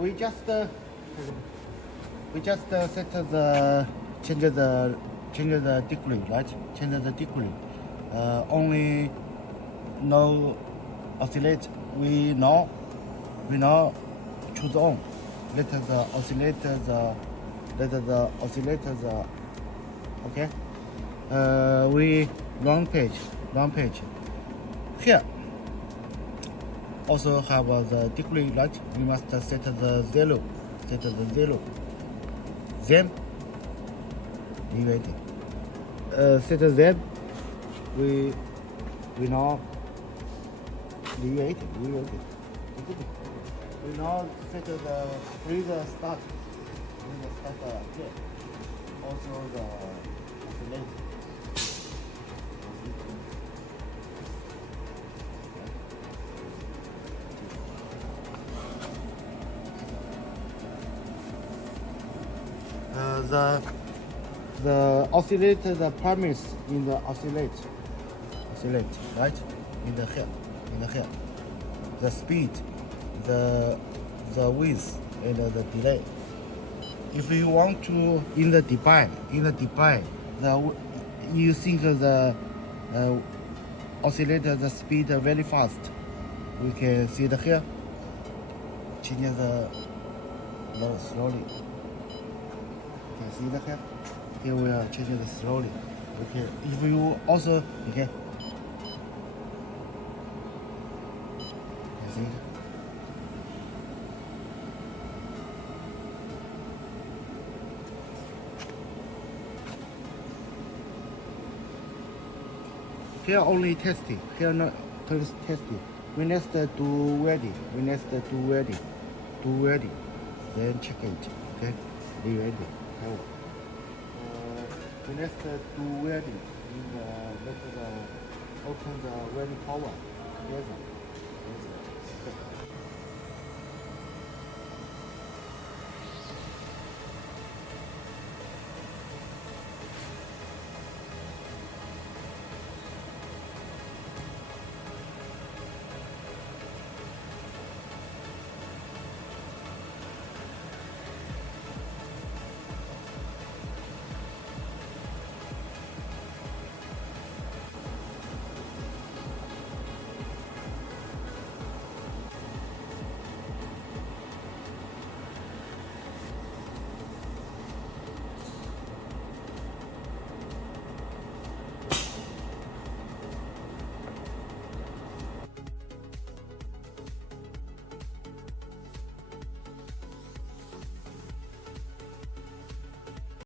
We just set the change the degree, right? Change the degree. Only no oscillate. We now choose on. Let the oscillator okay. We long page. Here also have the degree, right? We must set the zero. Then set them. We now deviate. We now set the freezer start. Here. Also the oscillator. The oscillator, the premise in the oscillate, right? In the here, the speed, the width, and the delay. If you want to in the divide, you think the oscillator the speed very fast. We can see it here. Change the low slowly. You can see that here. Here we are changing it slowly. Okay. If you also okay. You see. Here only testing. Here not testing. We next do ready. Then check it. Okay. Be ready. We next do ready. Let open the ready power together.